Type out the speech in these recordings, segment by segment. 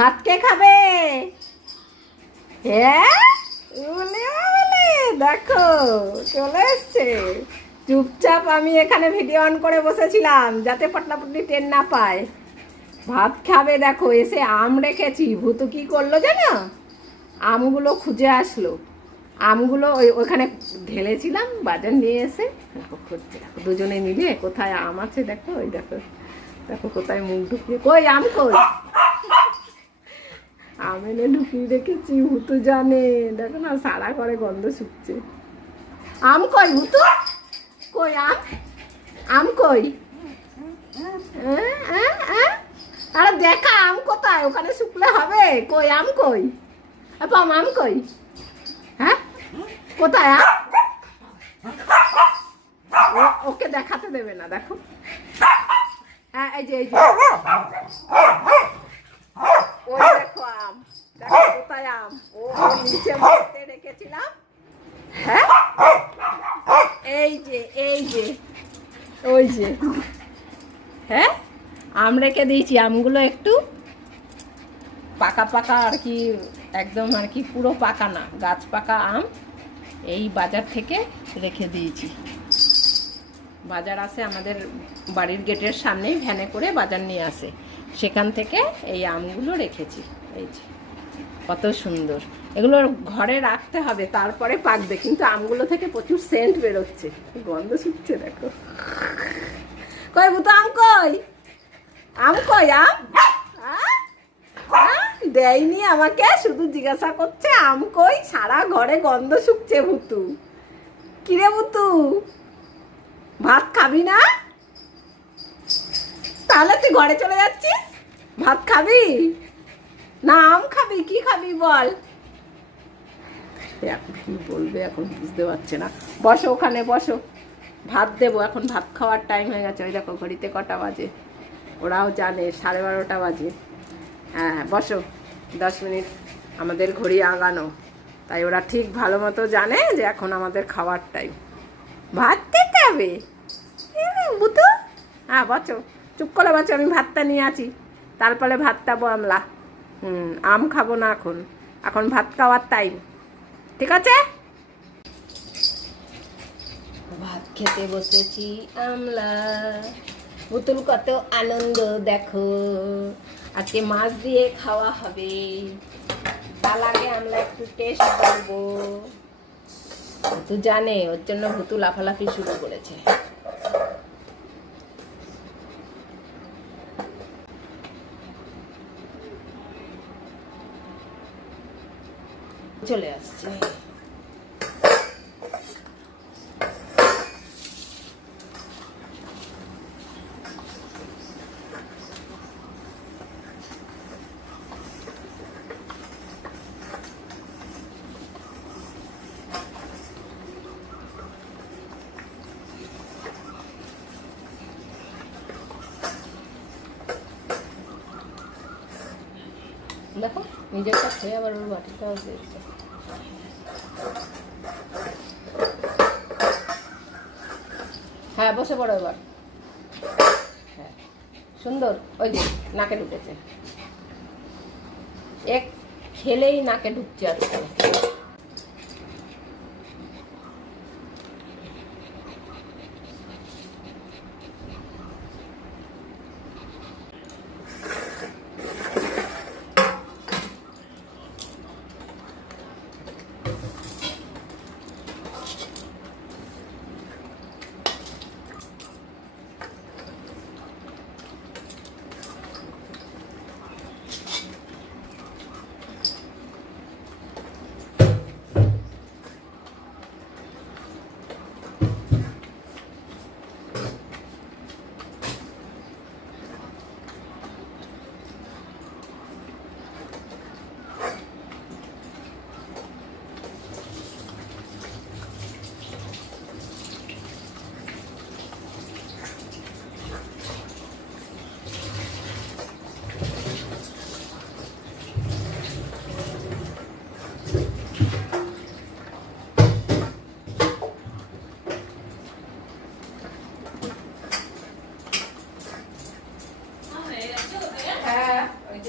ভাত কে খাবে? হ্যাঁ দেখো চলে এসছে। চুপচাপ আমি এখানে ভিডিও অন করে বসেছিলাম যাতে পটনাপটনি ট্রেন না পায়। ভাত খাবে দেখো এসে আম রেখেছি। ভূতু কি করল জানো? আমগুলো খুঁজে আসলো। আমগুলো ওই ওখানে ঢেলেছিলাম বাজার নিয়ে এসে। দেখো খুঁজছে দেখো দুজনে মিলে কোথায় আম আছে দেখো ওই দেখো। দেখো কোথায় মুখ ঢুকিয়ে কই আম কই? আম এনে ঢুকিয়ে রেখেছি হুতু জানে। দেখো না সারা করে গন্ধ শুকছে। আম কই ভুতু কই আম? আম কই? হ্যাঁ, হ্যাঁ, হ্যাঁ? আরে দেখা আম কোথায়? ওখানে শুকলে হবে। কই আম কই? আপাম আম কই? হ্যাঁ? কোথায় আম? ওকে দেখাতে দেবে না দেখো। হ্যাঁ এই যে এই যে ওই দেখো আম দেখো কোথায় নিচে রেখেছিলাম হ্যাঁ? এই যে এই যে। ওই যে। হ্যাঁ? আম রেখে দিয়েছি আমগুলো একটু পাকা পাকা আর কি একদম আর কি পুরো পাকা না গাছ পাকা আম এই বাজার থেকে রেখে দিয়েছি। বাজার আসে আমাদের বাড়ির গেটের সামনেই ভ্যানে করে বাজার নিয়ে আসে। সেখান থেকে এই আমগুলো রেখেছি। এই যে কত সুন্দর। এগুলো ঘরে রাখতে হবে, তারপরে পাকবে। কিন্তু আমগুলো থেকে প্রচুর সেন্ট বেরোচ্ছে। গন্ধ শুকছে, দেখো। কই, বুতো, আম কই? আম কই, আম? দেয়নি আমাকে, শুধু জিজ্ঞাসা করছে, আম কই? সারা ঘরে গন্ধ শুকছে ভুতু কিরে ভুতু ভাত খাবি না? তাহলে তুই ঘরে চলে যাচ্ছিস? ভাত খাবি? না, আম খাবি, কি খাবি বল? এখন কি বলবে, এখন বুঝতে পারছে না। বসো ওখানে, বসো। ভাত দেবো, এখন ভাত খাওয়ার টাইম হয়ে গেছে। ওই দেখো, ঘড়িতে কটা বাজে। ওরাও জানে, সাড়ে বারোটা বাজে। হ্যাঁ হ্যাঁ বসো। দশ মিনিট আমাদের ঘড়ি আগানো। তাই ওরা ঠিক ভালো মতো জানে যে এখন আমাদের খাওয়ার টাইম ভাত খেতে হবে? বুতু হ্যাঁ বচো চুপ করে বচো আমি ভাতটা নিয়ে আছি। তারপরে ভাতটা আমলা হুম, আম খাব না এখন। এখন ভাত খাওয়ার টাইম ঠিক আছে? ভাত খেতে বসেছি আমলা পুতুল কত আনন্দ, দেখো। আজকে মাছ দিয়ে খাওয়া হবে। তার আগে আমরা একটু টেস্ট করব। ভুতু জানে, ওর জন্য ভুতু লাফালাফি শুরু করেছে। চলে আসছে দেখো নিজেরটা খেয়ে আবার ওর বাটিটাও দিয়েছে হ্যাঁ বসে পড়ো এবার। হ্যাঁ সুন্দর, ওই যে নাকে ঢুকেছে। এক খেলেই নাকে ঢুকছে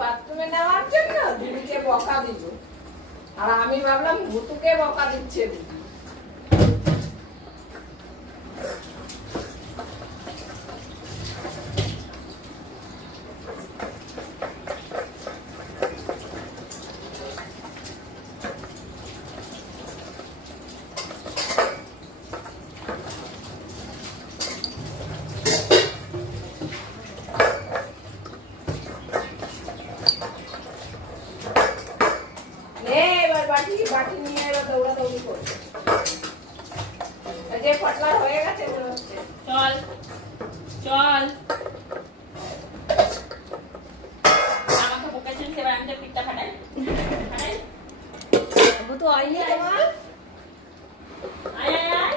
বাথরুমে নেওয়ার জন্য দিদিকে বকা দিব আর আমি ভাবলাম ভুতুকে বকা দিচ্ছে দিদি নে এবার বাটি বাটি নিয়ে এবার দৌড়াদৌড়ি যে পটলার হয়ে গেছে হচ্ছে। চল চল। আমাকে বকেছিস এবার আমি তো পিঠটা ফাটাই। ফাটাই। ভুতু হয়নি তোমার আয়। আয় আয়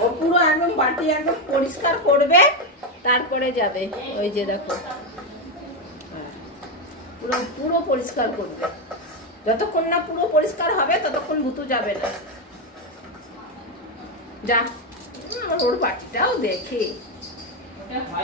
ও পুরো একদম বাটি একদম পরিষ্কার করবে তারপরে যাবে। ওই যে দেখো। হ্যাঁ। পুরো পুরো পরিষ্কার করবে। যতক্ষণ না পুরো পরিষ্কার হবে ততক্ষণ ভুতু যাবে না। যা। ওর বাটিটাও দেখে।